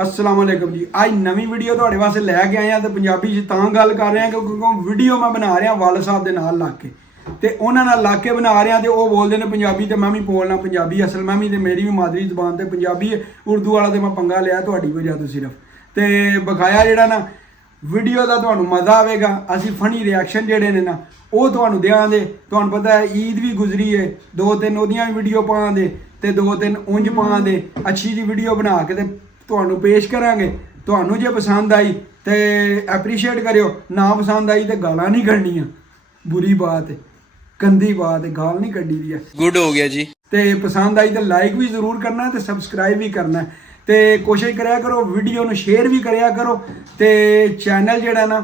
अस्सलाम वालेकुम जी। आज नवी वीडियो ਤੁਹਾਡੇ ਵਾਸਤੇ ਲੈ ਕੇ ਆਏ ਆ ਤੇ ਪੰਜਾਬੀ 'ਚ ਤਾਂ ਗੱਲ ਕਰ ਰਹੇ ਆ ਕਿਉਂਕਿ ਵੀਡੀਓ ਮੈਂ ਬਣਾ ਰਿਹਾ ਵਾਲ ਸਾਹਿਬ ਦੇ ਨਾਲ ਲੱਗ ਕੇ ਤੇ ਉਹਨਾਂ ਨਾਲ ਲੱਗ ਕੇ ਬਣਾ ਰਿਹਾ ਤੇ ਉਹ ਬੋਲਦੇ ਨੇ ਪੰਜਾਬੀ ਤੇ ਮੈਂ ਵੀ ਬੋਲਣਾ ਪੰਜਾਬੀ। ਅਸਲ ਮੈਂ ਵੀ ਤੇ ਮੇਰੀ ਵੀ ਮਾਦਰੀ ਜ਼ੁਬਾਨ ਤੇ ਪੰਜਾਬੀ ਹੈ, ਉਰਦੂ ਵਾਲਾ ਤੇ ਮੈਂ ਪੰਗਾ ਲਿਆ ਤੁਹਾਡੀ ਵਜ੍ਹਾ ਤੋਂ ਸਿਰਫ। ਤੇ ਬਕਾਇਆ ਜਿਹੜਾ ਨਾ ਵੀਡੀਓ ਦਾ ਤੁਹਾਨੂੰ ਮਜ਼ਾ ਆਵੇਗਾ। ਅਸੀਂ ਫਨੀ ਰਿਐਕਸ਼ਨ ਜਿਹੜੇ ਨੇ ਨਾ ਉਹ ਤੁਹਾਨੂੰ ਦਿਆਂਗੇ। ਤੁਹਾਨੂੰ ਪਤਾ ਹੈ ਈਦ ਵੀ ਗੁਜ਼ਰੀ ਹੈ, 2-3 ਉਹਦੀਆਂ ਵੀ ਵੀਡੀਓ ਪਾਵਾਂਗੇ ਤੇ 2-3 ਉਂਝ ਪਾਵਾਂਗੇ। ਅੱਛੀ ਜੀ ਵੀਡੀਓ ਬਣਾ ਕੇ ਤੇ ਤੁਹਾਨੂੰ ਪੇਸ਼ ਕਰਾਂਗੇ। ਤੁਹਾਨੂੰ ਜੇ ਪਸੰਦ ਆਈ ਤੇ ਐਪਰੀਸ਼ੀਏਟ ਕਰਿਓ, ਨਾ ਪਸੰਦ ਆਈ ਤੇ ਗਾਲਾਂ ਨਹੀਂ ਕੱਢਣੀਆਂ। बुरी बात है, गंदी बात है, गाल नहीं कड्डी दी है। गुड हो गया जी। ते पसंद आई तो लाइक भी जरूर करना है ते सब्सक्राइब भी करना है ते कोशिश कराया करो वीडियो ਨੂੰ शेयर भी कराया करो ते चैनल ਜਿਹੜਾ ਨਾ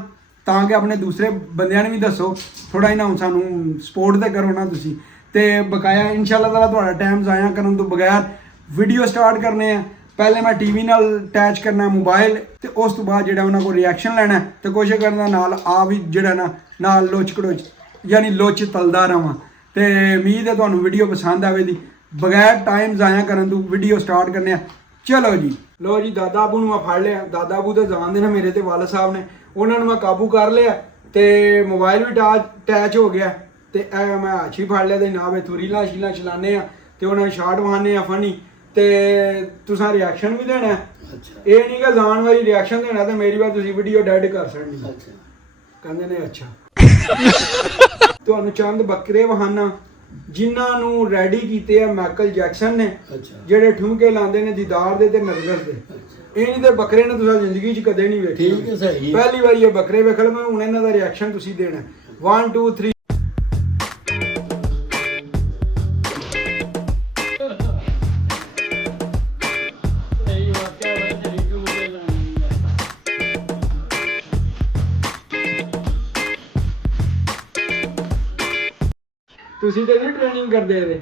ਤਾਂ ਕਿ ਆਪਣੇ ਦੂਸਰੇ ਬੰਦਿਆਂ ਨੂੰ ਵੀ ਦੱਸੋ ਥੋੜਾ ਇਹਨਾਂ ਨੂੰ ਸਾਨੂੰ ਸਪੋਰਟ ਤੇ ਕਰੋ ਨਾ ਤੁਸੀਂ। ਤੇ ਬਕਾਇਆ ਇਨਸ਼ਾਅੱਲਾ ਤਾਲਾ ਤੁਹਾਡਾ ਟਾਈਮ ਜ਼ਾਇਆ ਕਰਨ ਤੋਂ ਬਗੈਰ ਵੀਡੀਓ ਸਟਾਰਟ ਕਰਨੇ ਆ। ਪਹਿਲੇ ਮੈਂ ਟੀਵੀ ਨਾਲ ਅਟੈਚ ਕਰਨਾ ਮੋਬਾਈਲ ਤੇ ਉਸ ਤੋਂ ਬਾਅਦ ਜਿਹੜਾ ਉਹਨਾਂ ਕੋਲ ਰਿਐਕਸ਼ਨ ਲੈਣਾ ਤੇ ਕੋਸ਼ਿਸ਼ ਕਰਨਾ ਨਾਲ ਆ ਵੀ ਜਿਹੜਾ ਨਾ ਨਾਲ ਲੋਚ ਕੜੋਚ यानी लोच तलदा रहा। तो उम्मीद है तुहानू वीडियो पसंद आवेगी। बगैर टाइम ज़ाया करन तो वीडियो स्टार्ट करने। चलो जी, लो जी दादा अबू मैं फड़ लिया। दादा अबू तो जानते हैं मेरे तो वाल साहब ने, उन्होंने मैं काबू कर लिया तो मोबाइल भी अटैच हो गया तो मैं हथ ही फड़ लिया तो जनाब इतों रीलां शीलां चलाने तो उन्होंने शार्ट वहाने फनी तो तुसां रिएक्शन भी देना। ये नहीं कि जान वाली रिएक्शन देना तो मेरी बार तुसीं वीडियो डेड कर सकनी। कहंदे ने अच्छा ਤੁਹਾਨੂੰ ਚੰਦ ਬੱਕਰੇ ਵਹਾਨਾ ਜਿਨ੍ਹਾਂ ਨੂੰ ਰੈਡੀ ਕੀਤੇ ਆ ਮਾਈਕਲ ਜੈਕਸਨ ਨੇ, ਜਿਹੜੇ ਠੁਮਕੇ ਲਾਉਂਦੇ ਨੇ ਦੀਦਾਰ ਦੇ ਤੇ ਨਰਗਸ ਦੇ। ਇਹ ਨਹੀਂ ਤੇ ਬੱਕਰੇ ਨੇ ਤੁਸੀਂ ਜ਼ਿੰਦਗੀ 'ਚ ਕਦੇ ਨਹੀਂ ਵੇਖੇ। ਠੀਕ ਹੈ, ਸਹੀ। ਪਹਿਲੀ ਵਾਰੀ ਇਹ ਬੱਕਰੇ ਵੇਖ ਲਓ। ਹੁਣ ਇਹਨਾਂ ਦਾ ਰਿਐਕਸ਼ਨ ਤੁਸੀਂ ਦੇਣਾ। 1 2 3 ਤੁਸੀਂ ਤੇ ਨਹੀਂ ਟ੍ਰੇਨਿੰਗ ਕਰਦੇ ਇਹਦੇ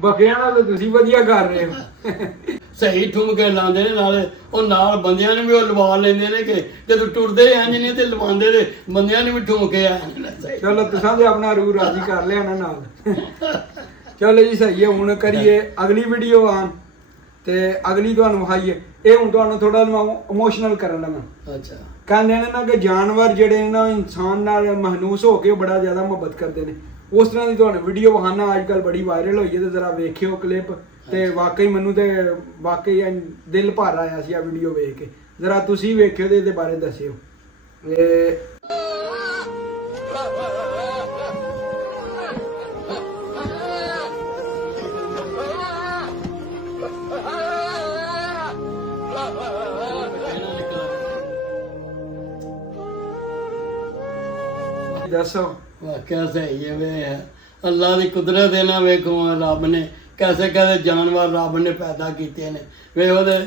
ਬੱਕਰਿਆਂ ਨਾਲ ਤੁਸੀਂ ਵਧੀਆ ਕਰ ਰਹੇ ਹੋ। ਸਹੀ ਠੁਮਕੇ ਲਾਉਂਦੇ ਨੇ, ਨਾਲ ਬੰਦਿਆਂ ਨੂੰ ਵੀ ਉਹ ਲਵਾ ਲੈਂਦੇ ਨੇ ਕਿ ਜਦੋਂ ਟੁਰਦੇ ਇੰਜ ਨੇ ਤੇ ਲਵਾਉਂਦੇ ਨੇ ਬੰਦਿਆਂ ਨੂੰ ਵੀ ਠੁਮਕੇ ਆ। ਚਲੋ ਤੁਸੀਂ ਤੇ ਆਪਣਾ ਰੂਹ ਰਾਜ਼ੀ ਕਰ ਲਿਆ ਨਾ ਨਾਲ। ਚਲੋ ਜੀ ਸਹੀ ਹੈ। ਹੁਣ ਕਰੀਏ ਅਗਲੀ ਵੀਡੀਓ ਆਨ ਤੇ ਅਗਲੀ ਤੁਹਾਨੂੰ ਵਿਖਾਈਏ। ਇਹ ਹੁਣ ਤੁਹਾਨੂੰ ਥੋੜਾ ਇਮੋਸ਼ਨਲ ਕਰਨ ਲੱਗਾ। ਅੱਛਾ, ਕਹਿੰਦੇ ਨੇ ਨਾ ਕਿ ਜਾਨਵਰ ਜਿਹੜੇ ਨੇ ਨਾ ਇਨਸਾਨ ਨਾਲ ਮਹਨੂਸ ਹੋ ਕੇ ਬੜਾ ਜ਼ਿਆਦਾ ਮੁਹੱਬਤ ਕਰਦੇ ਨੇ। ਉਸ ਤਰ੍ਹਾਂ ਦੀ ਤੁਹਾਨੂੰ ਵੀਡੀਓ ਵਿਖਾਣਾ ਅੱਜ ਕੱਲ੍ਹ ਬੜੀ ਵਾਇਰਲ ਹੋਈ ਹੈ ਤੇ ਜ਼ਰਾ ਵੇਖਿਓ ਕਲਿੱਪ। ਤੇ ਵਾਕਈ ਮੈਨੂੰ ਤੇ ਵਾਕਈ ਦਿਲ ਭਰ ਆਇਆ ਸੀ ਆ ਵੀਡੀਓ ਵੇਖ ਕੇ। ਜ਼ਰਾ ਤੁਸੀਂ ਵੇਖਿਓ ਤੇ ਇਹਦੇ ਬਾਰੇ ਦੱਸਿਓ। ਦੱਸੋ ਵਾਕਿਆ ਸਹੀ ਹੈ ਵੇ। ਅੱਲਾ ਦੀ ਕੁਦਰਤ ਹੈ ਨਾ। ਵੇਖੋ ਰੱਬ ਨੇ ਕੈਸੇ ਕੈਸੇ ਜਾਨਵਰ ਰੱਬ ਨੇ ਪੈਦਾ ਕੀਤੇ ਨੇ। ਵੇ ਉਹਦੇ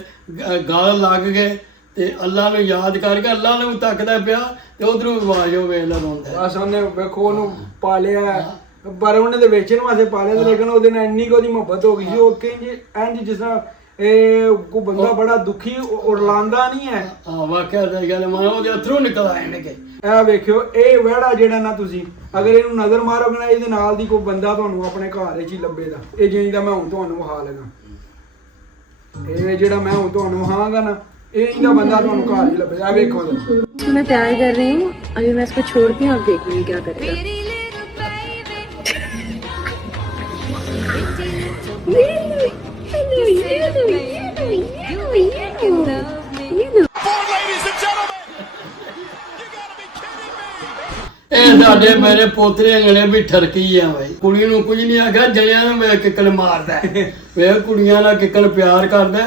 ਗਲ ਲੱਗ ਗਏ ਤੇ ਅੱਲਾ ਨੂੰ ਯਾਦ ਕਰਕੇ ਅੱਲਾ ਨੂੰ ਤੱਕਦਾ ਪਿਆ ਤੇ ਉਧਰੋਂ ਆਵਾਜ਼ ਉਹ ਵੇਖ ਲਾ ਰੋਂਦਾ। ਬਸ ਉਹਨੇ ਵੇਖੋ ਉਹਨੂੰ ਪਾਲਿਆ ਪਰ ਉਹਨੇ ਦੇ ਵੇਚਣ ਵਾਸਤੇ ਪਾਲਿਆ ਤੇ ਲੇਕਿਨ ਉਹਦੇ ਨਾਲ ਇੰਨੀ ਉਹਦੀ ਮੁਹੱਬਤ ਹੋ ਗਈ ਸੀ। ਉਹ ਇੰਜ ਜਿਸ ਤਰ੍ਹਾਂ ਇਹ ਕੋਈ ਬੰਦਾ ਬੜਾ ਦੁਖੀ ਉਰਲਾਂਦਾ ਨਹੀਂ ਹੈ। ਹਾਂ ਵਾਕਿਆ ਸਹੀ ਗੱਲ। ਮੈਂ ਉਹਦੇ ਅਥਰੂ ਨਿਕਲ ਆਏ ਨੇ ਕਿ ਇਹ ਵੇਖਿਓ ਇਹ ਵਿਹੜਾ ਜਿਹੜਾ ਨਾ ਤੁਸੀਂ ਅਗਰ ਇਹਨੂੰ ਨਜ਼ਰ ਮਾਰੋਗੇ ਨਾ ਇਹਦੇ ਨਾਲ ਦੀ ਕੋਈ ਬੰਦਾ ਤੁਹਾਨੂੰ ਆਪਣੇ ਘਰ ਵਿੱਚ ਹੀ ਲੱਭੇਗਾ। ਇਹ ਜਿਹੀ ਦਾ ਮੈਂ ਹੁਣ ਤੁਹਾਨੂੰ ਵਿਖਾ ਲਗਾ। ਇਹ ਜਿਹੜਾ ਮੈਂ ਹੁਣ ਤੁਹਾਨੂੰ ਵਿਖਾਵਾਂਗਾ ਨਾ ਇਹ ਇਹਦਾ ਬੰਦਾ ਤੁਹਾਨੂੰ ਘਰ ਹੀ ਲੱਭੇਗਾ। ਇਹ ਵੇਖੋ मैं प्यार कर रही हूँ। अभी मैं इसको छोड़ती हूँ, आप देखिए क्या करेगा। ਇਹ ਸਾਡੇ ਮੇਰੇ ਪੋਤਰੇ ਅੰਗਣੇ ਵੀ ਠਰਕੀ ਆ ਬਈ। ਕੁੜੀ ਨੂੰ ਕੁਝ ਨਹੀਂ ਆਖਿਆ, ਜਣਿਆਂ ਨੂੰ ਵੇਖ ਕਿੱਕਣ ਮਾਰਦਾ। ਵੇਖ ਕੁੜੀਆਂ ਨਾਲ ਕਿੱਕਣ ਪਿਆਰ ਕਰਦਾ,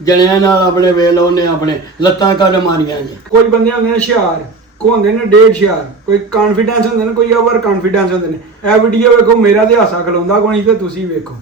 ਜਣਿਆਂ ਨਾਲ ਆਪਣੇ ਵੇਲ ਉਹਨੇ ਆਪਣੇ ਲੱਤਾਂ ਕੱਢ ਮਾਰੀਆਂ ਜੀ। ਕੁਝ ਬੰਦੇ ਹੁੰਦੇ ਨੇ ਹੁਸ਼ਿਆਰ, ਕੋਈ ਹੁੰਦੇ ਨੇ ਡੇਢ ਹੁਸ਼ਿਆਰ, ਕੋਈ ਕਾਨਫੀਡੈਂਸ ਹੁੰਦੇ ਨੇ, ਕੋਈ ਓਵਰ ਕਾਨਫੀਡੈਂਸ ਹੁੰਦੇ ਨੇ। ਇਹ ਵੀਡੀਓ ਵੇਖੋ, ਮੇਰਾ ਤੇ ਹਾਸਾ ਖਲੋਂਦਾ ਕੋਈ ਤੇ ਤੁਸੀਂ ਵੇਖੋ।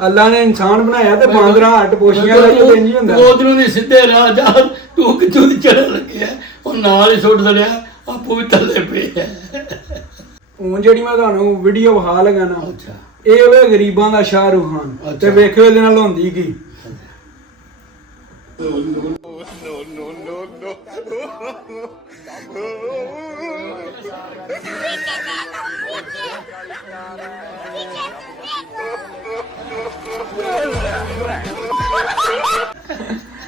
ਅੱਲਾ ਨੇ ਇਨਸਾਨ ਬਣਾਇਆ ਤੇ ਬਾਂਦਰਾਂ ਹੱਟ ਪੋਸ਼ੀਆਂ ਲਈ ਉਹ ਇੰਜ ਹੀ ਹੁੰਦਾ। ਉਧਰੋਂ ਦੀ ਸਿੱਧੇ ਰਾਹ ਜਾ, ਤੂੰ ਕਿੱਥੋਂ ਦੀ ਚੜ੍ਹਨ ਲੱਗਿਆ। ਉਹ ਨਾਲ ਹੀ ਸੁੱਟ ਦੜਿਆ, ਆਪੂ ਵੀ ਥੱਲੇ ਪਏ। ਹੁਣ ਜਿਹੜੀ ਮੈਂ ਤੁਹਾਨੂੰ ਵੀਡੀਓ ਵਿਖਾ ਲਗਾ ਨਾ, ਇਹ ਵੇ ਗਰੀਬਾਂ ਦਾ ਸ਼ਾਹਰੁਖ ਖਾਨ। ਤੇ ਵੇਖਿਓ ਇਹਦੇ ਨਾਲ ਹੁੰਦੀ ਕੀ।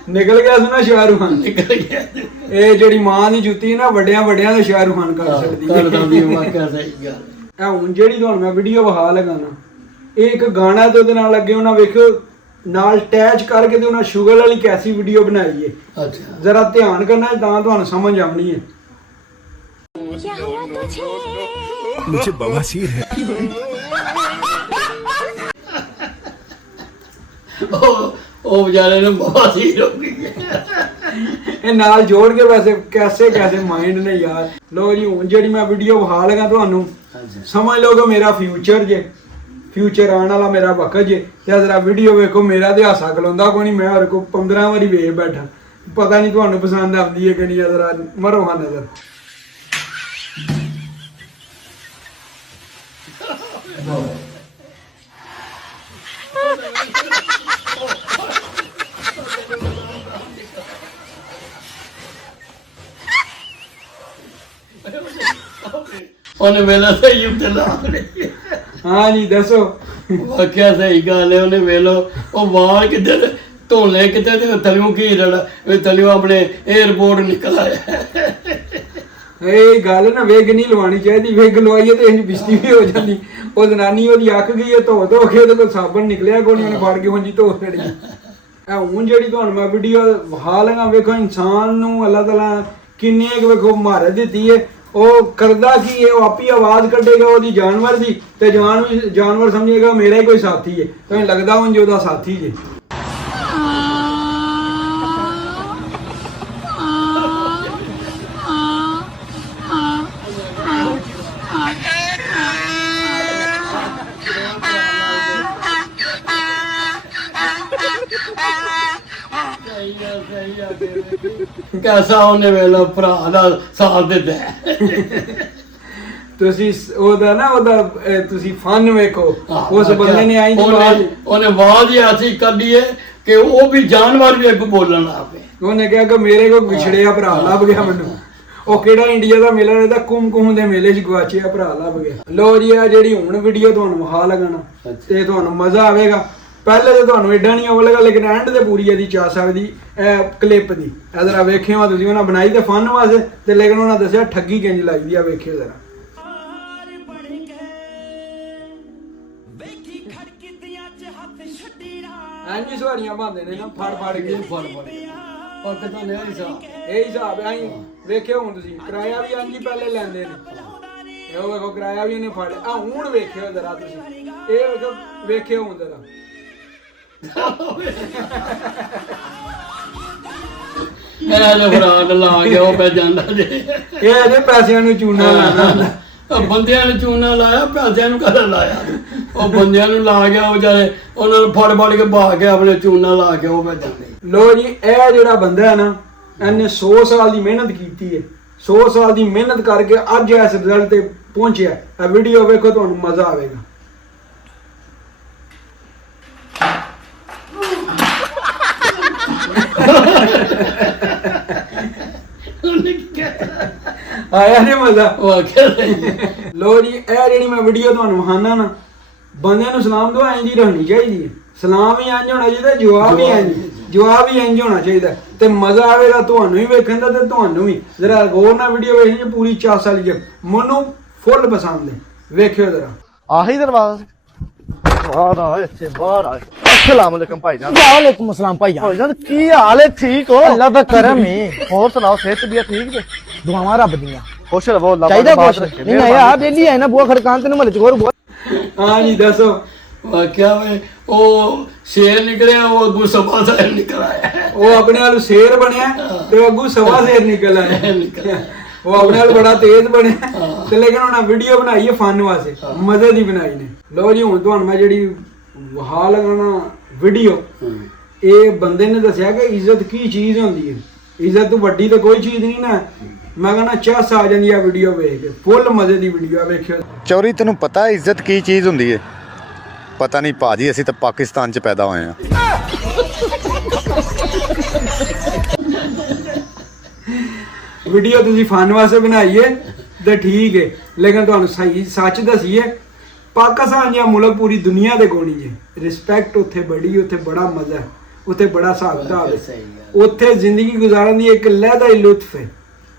ਨਿਕਲ ਗਿਆ ਸੀ ਨਾ ਸ਼ਾਹਰੁਖ ਖਾਨ। ਨਿਕਲ ਗਿਆ ਇਹ ਜਿਹੜੀ ਮਾਂ ਦੀ ਜੁੱਤੀ ਨਾ ਵੱਡਿਆਂ ਵੱਡਿਆਂ ਦਾ ਸ਼ਾਹਰੁਖ ਖਾਨ ਕਰ ਸਕਦੀ ਕਰਦਾ ਵੀ ਵਾਕਿਆ ਸਹੀ ਗੱਲ। ਇਹ ਹੁਣ ਜਿਹੜੀ ਤੁਹਾਨੂੰ ਮੈਂ ਵੀਡੀਓ ਵਿਖਾ ਲਗਾ ਨਾ, ਇਹ ਇੱਕ ਗਾਣਾ ਤੇ ਉਹਦੇ ਨਾਲ ਅੱਗੇ ਉਹਨਾਂ ਵੇਖੋ ਨਾਲ ਅਟੈਚ ਕਰਕੇ ਤੇ ਉਹਨਾਂ ਸ਼ੂਗਰ ਵਾਲੀ ਕੈਸੀ ਵੀਡੀਓ ਬਣਾਈ ਹੈ। ਅੱਛਾ ਜ਼ਰਾ ਧਿਆਨ ਕਰਨਾ ਹੈ ਤਾਂ ਤੁਹਾਨੂੰ ਸਮਝ ਆਉਣੀ ਹੈ। मुझे बवासीर है। ਉਹ ਵਿਚਾਰੇ ਨੂੰ ਬਹੁਤ ਹੀ ਰੋ ਗਈ ਇਹ ਨਾਲ ਜੋੜ ਕੇ ਵੈਸੇ ਕੈਸੇ ਮਾਈਂਡ ਨੇ ਯਾਰ। ਲੋ ਜੀ ਹੁਣ ਜਿਹੜੀ ਮੈਂ ਵੀਡੀਓ ਵਿਖਾ ਲਗਾ ਤੁਹਾਨੂੰ, ਸਮਝ ਲਓ ਕਿ ਮੇਰਾ ਫਿਊਚਰ ਜੇ, ਫਿਊਚਰ ਆਉਣ ਵਾਲਾ ਮੇਰਾ ਵਕਤ ਜੇ। ਤੇ ਜ਼ਰਾ ਵੀਡੀਓ ਵੇਖੋ, ਮੇਰਾ ਤੇ ਹਾਸਾ ਖਲੋਂਦਾ ਕੋਈ ਨਹੀਂ, ਮੈਂ ਹਰ ਕੋ 15 ਵਾਰੀ ਵੇਖ ਬੈਠਾ। ਪਤਾ ਨਹੀਂ ਤੁਹਾਨੂੰ ਪਸੰਦ ਆਉਂਦੀ ਹੈ ਕਿ ਨਹੀਂ, ਜ਼ਰਾ ਮਰੋ ਹਾਂ ਨਜ਼ਰ। ਉਹਨੇ ਵੇਲਾ ਸਹੀ ਉੱਤੇ ਲਾ ਲਈ। ਹਾਂ ਜੀ ਦੱਸੋ। ਵਾਕਿਆ ਸਹੀ ਗੱਲ ਹੈ। ਉਹਨੇ ਵੇਲੋ ਉਹ ਵਾਲ ਕਿੱਧਰ ਧੋਲੇ ਕਿਤੇ ਤੇ ਤਲਿਓ ਘੀਰੜ ਤਲਿਓ ਆਪਣੇ 에어ਪੋਰਟ ਨਿਕਲ ਆਇਆ। ਇਹ ਗੱਲ ਨਾ ਵੇਗ ਨਹੀਂ ਲਵਾਉਣੀ ਚਾਹੀਦੀ। ਵੇਗ ਲਵਾਈਏ ਤੇ ਇੰਜ ਬਿਸਤੀ ਵੀ ਹੋ ਜਾਂਦੀ। ਉਹ ਜਨਾਨੀ ਉਹਦੀ ਅੱਕ ਗਈ ਹੈ, ਧੋ ਕੇ ਉਹਦੇ ਕੋਲ ਸਾਬਣ ਨਿਕਲਿਆ ਕੋਈ, ਉਹਨੇ ਫੜ ਕੇ ਹੁੰਜੀ ਧੋ ਛੜੀ। ਇਹ ਹੁਣ ਜਿਹੜੀ ਤੁਹਾਨੂੰ ਮੈਂ ਵੀਡੀਓ ਵਿਖਾ ਲਗਾ, ਵੇਖੋ ਇਨਸਾਨ ਨੂੰ ਅੱਲਾਹ ਤਾਲਾ ਕਿੰਨੀ ਕੁ ਵੇਖੋ ਮਹਾਰਤ ਦਿੱਤੀ ਹੈ। ਉਹ ਕਰਦਾ ਕੀ ਹੈ, ਉਹ ਆਪੀ ਆਵਾਜ਼ ਕੱਢੇਗਾ ਉਹਦੀ ਜਾਨਵਰ ਦੀ, ਤੇ ਜਾਨਵਰ ਸਮਝੇਗਾ ਮੇਰਾ ਹੀ ਕੋਈ ਸਾਥੀ ਹੈ। ਤਾਂ ਲੱਗਦਾ ਉਂਝ ਉਹਦਾ ਸਾਥੀ ਜੇ। ਕੈਸਾ ਉਹਨੇ ਵੇਲਾ ਭਰਾ ਦਾ ਸਾਥ ਦਿੱਤਾ। ਤੁਸੀਂ ਉਹਦਾ ਤੁਸੀਂ ਫਨ ਵੇਖੋ। ਉਸ ਬੰਦੇ ਨੇ ਆਈ ਉਹਨੇ ਆਵਾਜ਼ ਹੀ ਐਸੀ ਕੱਢੀ ਹੈ ਕਿ ਉਹ ਵੀ ਜਾਨਵਰ ਵੀ ਅੱਗੋਂ ਬੋਲਣ ਲੱਗ ਪਏ। ਉਹਨੇ ਕਿਹਾ ਕਿ ਮੇਰੇ ਕੋਲ ਵਿਛੜਿਆ ਭਰਾ ਲੱਭ ਗਿਆ ਮੈਨੂੰ। ਉਹ ਕਿਹੜਾ ਇੰਡੀਆ ਦਾ ਮੇਲਾ ਇਹਦਾ ਕੁੰਮ ਦੇ ਮੇਲੇ 'ਚ ਗਵਾਚਿਆ ਭਰਾ ਲੱਭ ਗਿਆ। ਲੋ ਜੀ ਆ ਜਿਹੜੀ ਹੁਣ ਵੀਡੀਓ ਤੁਹਾਨੂੰ ਵਿਖਾ ਲਗਾਣਾ ਤੇ ਤੁਹਾਨੂੰ ਮਜ਼ਾ ਆਵੇਗਾ। ਪਹਿਲੇ ਤੇ ਤੁਹਾਨੂੰ ਏਡਾ ਨਹੀਂ ਆਵੇਗਾ, ਲੇਕਿਨ ਐਂਡ ਤੇ ਪੂਰੀ ਇਹਦੀ ਚਾ ਸਕਦੀ ਇਹ ਕਲਿੱਪ ਦੀ। ਇਧਰ ਵੇਖਿਓ ਤੁਸੀਂ, ਉਹਨਾਂ ਬਣਾਈ ਤੇ ਫਨ ਵਾਸਤੇ ਤੇ ਲੇਕਿਨ ਉਹਨਾਂ ਦੱਸਿਆ ਠੱਗੀ ਕਿੰਜ ਲਾਈਦੀ ਆ। ਵੇਖਿਓ ਜ਼ਰਾ। ਐਨੀ ਸਵਾਰੀਆਂ ਬੰਦੇ ਨੇ ਨਾ ਫੜ ਕੇ ਪੱਕ ਤਾਂ ਨਹੀਂ ਹਿਸਾਬ। ਇਹ ਹਿਸਾਬ ਹੈ। ਵੇਖਿਓ ਹੁਣ ਤੁਸੀਂ, ਕਿਰਾਇਆ ਵੀ ਹਾਂਜੀ ਪਹਿਲੇ ਲੈਂਦੇ ਨੇ। ਇਹ ਵੇਖੋ ਕਿਰਾਇਆ ਵੀ ਇਹਨੇ ਫੜ ਆ। ਹੁਣ ਵੇਖਿਓ ਜ਼ਰਾ ਤੁਸੀਂ, ਇਹ ਵੇਖਿਓ ਹੁਣ ਜ਼ਰਾ। ਇਹ ਫਰਾਡ ਲਾ ਕੇ ਉਹ ਪੈ ਜਾਂਦਾ ਜੇ। ਇਹ ਇਹਦੇ ਪੈਸਿਆਂ ਨੂੰ ਚੂਨਾ ਲਾਣਾ। ਬੰਦਿਆਂ ਨੂੰ ਚੂਨਾ ਲਾਇਆ, ਪੈਸਿਆਂ ਨੂੰ ਕਦਾ ਲਾਇਆ। ਉਹ ਬੰਦਿਆਂ ਨੂੰ ਲਾ ਗਿਆ, ਉਹ ਵਿਚਾਰੇ ਉਹਨਾਂ ਨੂੰ ਫੜ ਕੇ ਬਾ ਕੇ ਆਪਣੇ ਚੂਨਾ ਲਾ ਕੇ ਉਹ ਪੈ ਜਾਂਦੇ। ਲੋ ਜੀ ਇਹ ਜਿਹੜਾ ਬੰਦਾ ਹੈ ਨਾ, ਇਹਨੇ 100 ਸਾਲ ਦੀ ਮਿਹਨਤ ਕੀਤੀ ਹੈ। 100 ਸਾਲ ਦੀ ਮਿਹਨਤ ਕਰਕੇ ਅੱਜ ਇਸ ਰਿਜ਼ਲਟ ਤੇ ਪਹੁੰਚਿਆ। ਇਹ ਵੀਡੀਓ ਵੇਖੋ, ਤੁਹਾਨੂੰ ਮਜ਼ਾ ਆਵੇਗਾ। ਆਇਆ ਨੇ ਮਜ਼ਾ। ਲੋ ਜੀ ਇਹ ਜਿਹੜੀ ਮੈਂ ਵੀਡੀਓ ਤੁਹਾਨੂੰ ਵਿਖਾਣਾ ਨਾ, ਬੰਦਿਆਂ ਨੂੰ ਸਲਾਮ ਦੁਆ ਇੰਝ ਹੀ ਰਹਿਣੀ ਚਾਹੀਦੀ ਹੈ। ਸਲਾਮ ਹੀ ਇੰਝ ਹੋਣਾ ਚਾਹੀਦਾ, ਜਵਾਬ ਹੀ ਇੰਝ ਹੋਣਾ ਚਾਹੀਦਾ। ਤੇ ਮਜ਼ਾ ਆਵੇਗਾ ਤੁਹਾਨੂੰ ਵੀ ਵੇਖਣ ਦਾ ਤੇ ਤੁਹਾਨੂੰ ਵੀ। ਜਰਾ ਗੌਰ ਨਾਲ ਵੀਡੀਓ ਵੇਖਣੀ ਪੂਰੀ 4 ਸਾਲ ਦੀ। ਮੈਨੂੰ ਫੁੱਲ ਪਸੰਦ ਹੈ। ਵੇਖਿਓ ਜਰਾ। ਆਹੀ ਦਰਵਾਜ਼ਾ ਬਾਹਰ ਆਏ ਇੱਥੇ ਬਾਹਰ ਆਏ। अस्सलाम वालेकुम भाईजान। वालेकुम अस्सलाम भाईजान। भाईजान की हाल है? ठीक हो? अल्लाह दा करम है। और सुनाओ, सेहत तबीयत ठीक है? दुआवां रब दियां। खुश रहो, अल्लाह चाहिदा पाक कुछ बात रखे। नहीं आया डेली है ना बुआ खड़कान ते महल च गोर बुआ। ਹਾਂ ਜੀ ਦੱਸੋ। ਵਾਕਿਆ ਵੇ ਉਹ ਸ਼ੇਰ ਨਿਕਲਿਆ, ਉਹ ਅੱਗੂ ਸਭਾ ਸਾਹਿਬ ਨਿਕਲ ਆਇਆ। ਉਹ ਆਪਣੇ ਨਾਲ ਸ਼ੇਰ ਬਣਿਆ ਤੇ ਅੱਗੂ ਸਵਾ ਸ਼ੇਰ ਨਿਕਲ ਆਇਆ। ਉਹ ਆਪਣੇ ਨਾਲ ਬੜਾ ਤੇਜ਼ ਬਣਿਆ ਤੇ ਲੇਕਿਨ ਉਹਨਾਂ ਵੀਡੀਓ ਬਣਾਈ ਹੈ ਫਨ ਵਾਸਤੇ, ਮਜ਼ੇ ਦੀ ਬਣਾਈ ਨੇ। ਲੋ ਜੀ ਹੁਣ ਤੁਹਾਨੂੰ ਮੈਂ ਜਿਹੜੀ ਵਹਾ ਲਗਾਣਾ ਵੀਡੀਓ, ਇਹ ਬੰਦੇ ਨੇ ਦੱਸਿਆ ਕਿ ਇੱਜ਼ਤ ਕੀ ਚੀਜ਼ ਹੁੰਦੀ ਹੈ। ਇੱਜ਼ਤ ਤੋਂ ਵੱਡੀ ਤਾਂ ਕੋਈ ਚੀਜ਼ ਨਹੀਂ ਨਾ। ਮੈਂ ਕਹਿੰਦਾ ਚੱਸ ਆ ਜਾਂਦੀ ਆ ਵੀਡੀਓ ਵੇਖ ਕੇ। ਫੁੱਲ ਮਜ਼ੇ ਦੀ ਵੀਡੀਓ ਵੇਖਿਓ। ਚੌਰੀ ਤੈਨੂੰ ਪਤਾ ਇੱਜ਼ਤ ਕੀ ਚੀਜ਼ ਹੁੰਦੀ ਹੈ? ਪਤਾ ਨਹੀਂ ਭਾਜੀ, ਅਸੀਂ ਤਾਂ ਪਾਕਿਸਤਾਨ 'ਚ ਪੈਦਾ ਹੋਏ ਹਾਂ। ਵੀਡੀਓ ਤੁਸੀਂ ਫਨ ਵਾਸਤੇ ਬਣਾਈਏ ਤੇ ਠੀਕ ਹੈ, ਲੇਕਿਨ ਤੁਹਾਨੂੰ ਸਹੀ ਸੱਚ ਦਸੀਏ, ਪਾਕਿਸਤਾਨ ਜਾਂ ਮੁਲਕ ਪੂਰੀ ਦੁਨੀਆ ਦੇ ਕੋਣੀ ਜੇ ਰਿਸਪੈਕਟ ਉੱਥੇ ਬੜੀ, ਉੱਥੇ ਬੜਾ ਮਜ਼ਾ ਹੈ, ਉੱਥੇ ਬੜਾ ਹਿਸਾਬ ਕਿਤਾਬ ਹੈ, ਸਹੀ ਗੱਲ। ਉੱਥੇ ਜ਼ਿੰਦਗੀ ਗੁਜ਼ਾਰਨ ਦੀ ਇੱਕ ਲਹਿਦਾ ਹੀ ਲੁਤਫ ਹੈ,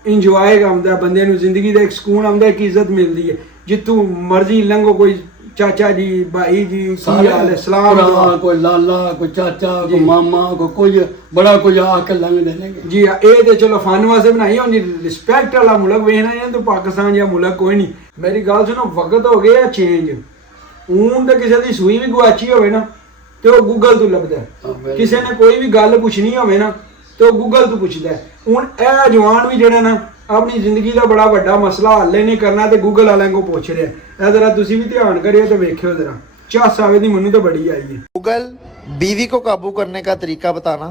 ਇੰਜੋਏ ਆਉਂਦਾ ਬੰਦੇ ਨੂੰ, ਜ਼ਿੰਦਗੀ ਦਾ ਇੱਕ ਸਕੂਨ ਆਉਂਦਾ, ਇੱਕ ਇੱਜ਼ਤ ਮਿਲਦੀ ਹੈ। ਜਿੱਥੋਂ ਮਰਜ਼ੀ ਲੰਘੋ, ਕੋਈ ਚਾਚਾ ਜੀ, ਭਾਈ ਜੀ, ਕੀ ਹਾਲ ਹੈ, ਸਲਾਮ ਭਰਾ, ਕੋਈ ਲਾਲਾ, ਕੋਈ ਚਾਚਾ, ਕੋਈ ਮਾਮਾ, ਕੋਈ ਕੁਝ ਬੜਾ ਕੁਝ ਆ ਕੇ ਲੰਘਦੇ ਨੇ ਜੀ। ਇਹ ਤੇ ਚਲੋ ਫਨ ਵਾਸਤੇ ਬਣਾਈ, ਹੁਣ ਰਿਸਪੈਕਟ ਵਾਲਾ ਮੁਲਕ ਵੇਖਣਾ ਹੈ ਤਾਂ ਪਾਕਿਸਤਾਨ ਜਾਂ ਮੁਲਕ ਕੋਈ ਨਹੀਂ। ਮੇਰੀ ਗੱਲ ਸੁਣੋ, ਵਕਤ ਹੋ ਗਿਆ ਚੇਂਜ। ਊਂ ਤੇ ਕਿਸੇ ਦੀ ਸੂਈ ਵੀ ਗੁਆਚੀ ਹੋਵੇ ਨਾ ਤੇ ਉਹ ਗੂਗਲ ਤੋਂ ਲੱਭਦਾ ਹੈ। ਕਿਸੇ ਨੇ ਕੋਈ ਵੀ ਗੱਲ ਪੁੱਛਣੀ ਹੋਵੇ ਨਾ ਤੇ ਉਹ ਗੂਗਲ ਤੋਂ ਪੁੱਛਦਾ ਹੈ। ਹੁਣ ਇਹ ਜਵਾਨ ਵੀ ਜਿਹੜਾ ਨਾ ਆਪਣੀ ਜ਼ਿੰਦਗੀ ਦਾ ਬੜਾ ਵੱਡਾ ਮਸਲਾ ਹੱਲ ਨਹੀਂ ਕਰਨਾ ਤੇ ਗੂਗਲ ਵਾਲਿਆਂ ਕੋਲ ਪੁੱਛ ਰਿਹਾ। ਇਹ ਜ਼ਰਾ ਤੁਸੀਂ ਵੀ ਧਿਆਨ ਕਰਿਓ ਤੇ ਵੇਖਿਓ ਜ਼ਰਾ, ਝਾਸ ਆਵੇ ਦੀ ਮੈਨੂੰ ਤਾਂ ਬੜੀ ਆਈ ਹੈ। गूगल बीवी को काबू करने का तरीका बताना।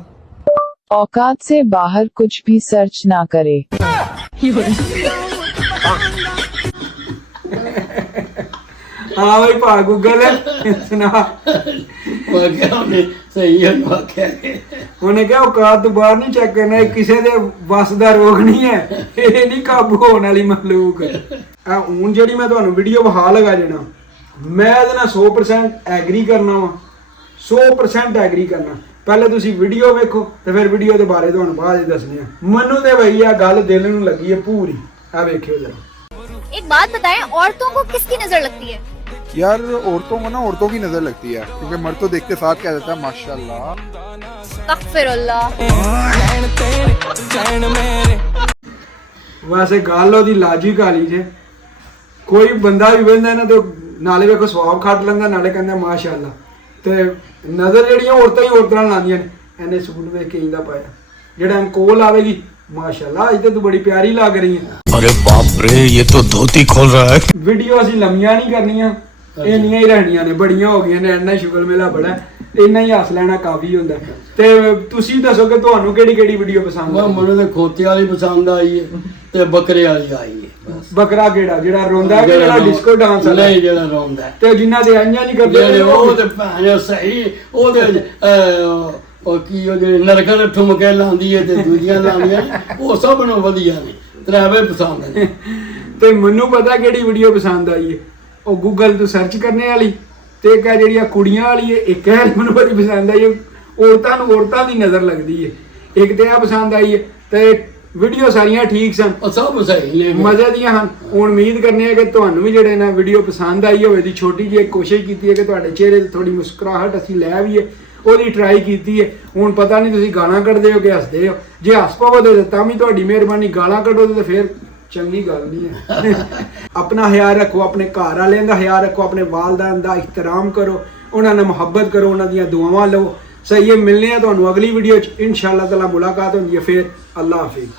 औकात से बाहर कुछ भी सर्च ना करे। ਹਾਂ ਬਈ ਭਾ ਗੂਗਲ ਸੁਣਾ। ਵਾਕਿਆ ਉਹਨੇ ਸਹੀ ਹੈ, ਵਾਕਿਆ ਉਹਨੇ ਕਿਹਾ ਔਕਾਤ ਤੋਂ ਬਾਹਰ ਨਹੀਂ ਚੈੱਕ ਕਰਨਾ, ਇਹ ਕਿਸੇ ਦੇ ਵੱਸ ਦਾ ਰੋਗ ਨਹੀਂ ਹੈ, ਇਹ ਨਹੀਂ ਕਾਬੂ ਹੋਣ ਵਾਲੀ ਮਖਲੂਕ। ਆ ਹੁਣ ਜਿਹੜੀ ਮੈਂ ਤੁਹਾਨੂੰ ਵੀਡੀਓ ਵਿਖਾ ਲਗਾ ਜਣਾ, ਮੈਂ ਇਹਦੇ ਨਾਲ 100% ਐਗਰੀ ਕਰਨਾ ਵਾ, 100% ਐਗਰੀ ਕਰਨਾ। ਪਹਿਲੇ ਤੁਸੀਂ ਵੀਡੀਓ ਵੇਖੋ ਤੇ ਫਿਰ ਵੀਡੀਓ ਦੇ ਬਾਰੇ ਤੁਹਾਨੂੰ ਬਾਅਦ ਵਿੱਚ ਦੱਸਣੀ ਆ। ਮੈਨੂੰ ਤੇ ਬਈ ਆ ਗੱਲ ਦਿਲ ਨੂੰ ਲੱਗੀ ਹੈ ਪੂਰੀ। ਆ ਵੇਖਿਓ ਜਰਾ। एक बात बताएं, औरतों को किसकी नजर लगती है? यार औरतों को ना औरतों की नजर लगती है, क्योंकि मर्द तो देख के साथ कह देता है माशाल्लाह। अस्तगफिरुल्लाह। ਵੈਸੇ ਗੱਲ ਉਹਦੀ ਲਾਜਿਕ ਵਾਲੀ ਜੇ, ਕੋਈ ਬੰਦਾ ਵੀ ਵੇਂਦਾ ਨਾ ਤੇ ਨਾਲੇ ਵੇਖੋ ਸਵਾਬ ਖੱਟ ਲੈਂਦਾ, ਨਾਲੇ ਕਹਿੰਦਾ ਮਾਸ਼ਾਅੱਲਾ। ਤੇ ਨਜ਼ਰ ਜਿਹੜੀਆਂ ਔਰਤਾਂ ਹੀ ਔਰਤਾਂ ਨਾਲ ਲਾਉਂਦੀਆਂ ਨੇ, ਇਹਨੇ ਸੂਟ ਵੇਖ ਕੇ ਇੰਦਾ ਪਾਇਆ, ਜਿਹੜਾ ਕੋਲ ਆਵੇਗੀ ਮਾਸ਼ਾਅੱਲਾ ਅੱਜ ਤੇ ਤੂੰ ਬੜੀ ਪਿਆਰੀ ਲੱਗ ਰਹੀ ਹੈ। अरे बाप रे, ये तो धोती खोल रहा है। ਵੀਡੀਓ ਅਸੀਂ ਲੰਮੀਆਂ ਨਹੀਂ ਕਰਨੀਆਂ, ਇੰਨੀਆਂ ਹੀ ਰਹਿਣੀਆਂ ਨੇ, ਬੜੀਆਂ ਹੋ ਗਈਆਂ ਨੇ, ਇੰਨਾ ਸ਼ੁਕਰ ਮੇਲਾ ਬੜਾ, ਇੰਨਾ ਹੀ ਹੱਸ ਲੈਣਾ ਕਾਫੀ ਹੁੰਦਾ। ਤੇ ਤੁਸੀਂ ਦੱਸੋ ਕਿ ਤੁਹਾਨੂੰ ਕਿਹੜੀ ਕਿਹੜੀ ਵੀਡੀਓ ਪਸੰਦ ਆ? ਮੈਨੂੰ ਤੇ ਖੋਤੇ ਵਾਲੀ ਪਸੰਦ ਆਈ ਹੈ ਤੇ ਬੱਕਰੇ ਵਾਲੀ ਆਈ ਹੈ ਬਸ। ਬੱਕਰਾ ਕਿਹੜਾ, ਜਿਹੜਾ ਰੋਂਦਾ ਹੈ ਕਿ ਜਿਹੜਾ ਡਿਸਕੋ ਡਾਂਸ ਵਾਲਾ? ਨਹੀਂ, ਜਿਹੜਾ ਰੋਂਦਾ ਹੈ। ਤੇ ਜਿਨ੍ਹਾਂ ਦੇ ਆਈਆਂ ਨਹੀਂ ਕਰਦੇ ਜਿਹੜੇ ਉਹ ਤੇ ਭੈਣ ਸਹੀ, ਉਹਦੇ ਉਹ ਕੀ ਉਹ ਜਿਹੜੇ ਨਰਕਲ ਠੁਮਕੇ ਲਾਉਂਦੀ ਹੈ ਤੇ ਦੂਜੀਆਂ ਲਾਉਂਦੀਆਂ ਨੇ, ਉਹ ਸਭ ਨੂੰ ਵਧੀਆ ਨੇ, ਤਰਾਵੇ ਪਸੰਦ ਨੇ। ਤੇ ਮੈਨੂੰ ਪਤਾ ਕਿਹੜੀ ਵੀਡੀਓ ਪਸੰਦ ਆਈ ਹੈ, ਉਹ ਗੂਗਲ ਤੋਂ ਸਰਚ ਕਰਨੇ ਵਾਲੀ, ਤੇ ਇੱਕ ਹੈ ਜਿਹੜੀ ਆ ਕੁੜੀਆਂ ਵਾਲੀ ਹੈ, ਇੱਕ ਹੈ ਮੈਨੂੰ ਬੜੀ ਪਸੰਦ ਆਈ ਹੈ, ਔਰਤਾਂ ਨੂੰ ਔਰਤਾਂ ਦੀ ਨਜ਼ਰ ਲੱਗਦੀ ਹੈ, ਇੱਕ ਤੇ ਆ ਪਸੰਦ ਆਈ ਹੈ। ਤੇ ਵੀਡੀਓ ਸਾਰੀਆਂ ਠੀਕ ਸਨ, ਉਹ ਸਭ ਸਹੀ ਨੇ, ਮਜ਼ੇ ਦੀਆਂ ਹਨ। ਹੁਣ ਉਮੀਦ ਕਰਨੇ ਆ ਕਿ ਤੁਹਾਨੂੰ ਵੀ ਜਿਹੜੇ ਨਾ ਵੀਡੀਓ ਪਸੰਦ ਆਈ ਹੋਵੇ ਦੀ ਛੋਟੀ ਜਿਹੀ ਕੋਸ਼ਿਸ਼ ਕੀਤੀ ਹੈ ਕਿ ਤੁਹਾਡੇ ਚਿਹਰੇ ਤੇ ਥੋੜੀ ਮੁਸਕਰਾਹਟ ਅਸੀਂ ਲੈ ਆਈਏ, ਉਹਦੀ ਟਰਾਈ ਕੀਤੀ ਹੈ। ਹੁਣ ਪਤਾ ਨਹੀਂ ਤੁਸੀਂ ਗਾਲਾਂ ਕੱਢਦੇ ਹੋ ਕਿ ਹੱਸਦੇ ਹੋ, ਜੇ ਹੱਸ ਪਵੋਗੇ ਤਾਂ ਵੀ ਤੁਹਾਡੀ ਮਿਹਰਬਾਨੀ, ਗਾਲਾਂ ਕੱਢੋਗੇ ਤਾਂ ਫਿਰ ਚੰਗੀ ਗੱਲ ਨਹੀਂ ਹੈ। ਆਪਣਾ ਖਿਆਲ ਰੱਖੋ, ਆਪਣੇ ਘਰ ਵਾਲਿਆਂ ਦਾ ਖਿਆਲ ਰੱਖੋ, ਆਪਣੇ ਵਾਲਿदैन ਦਾ ਇhtਰਾਮ ਕਰੋ, ਉਹਨਾਂ ਨਾਲ ਮੁਹੱਬਤ ਕਰੋ, ਉਹਨਾਂ ਦੀਆਂ ਦੁਆਵਾਂ ਲਓ। ਸਹੀ ਹੈ, ਮਿਲਨੇ ਆ ਤੁਹਾਨੂੰ ਅਗਲੀ ਵੀਡੀਓ 'ਚ, ਇਨਸ਼ਾਅੱਲਾ ਤਾਲਾ ਮੁਲਾਕਾਤ ਹੁੰਦੀ ਹੈ ਫਿਰ। ਅੱਲਾ ਹਾਫਿਜ਼।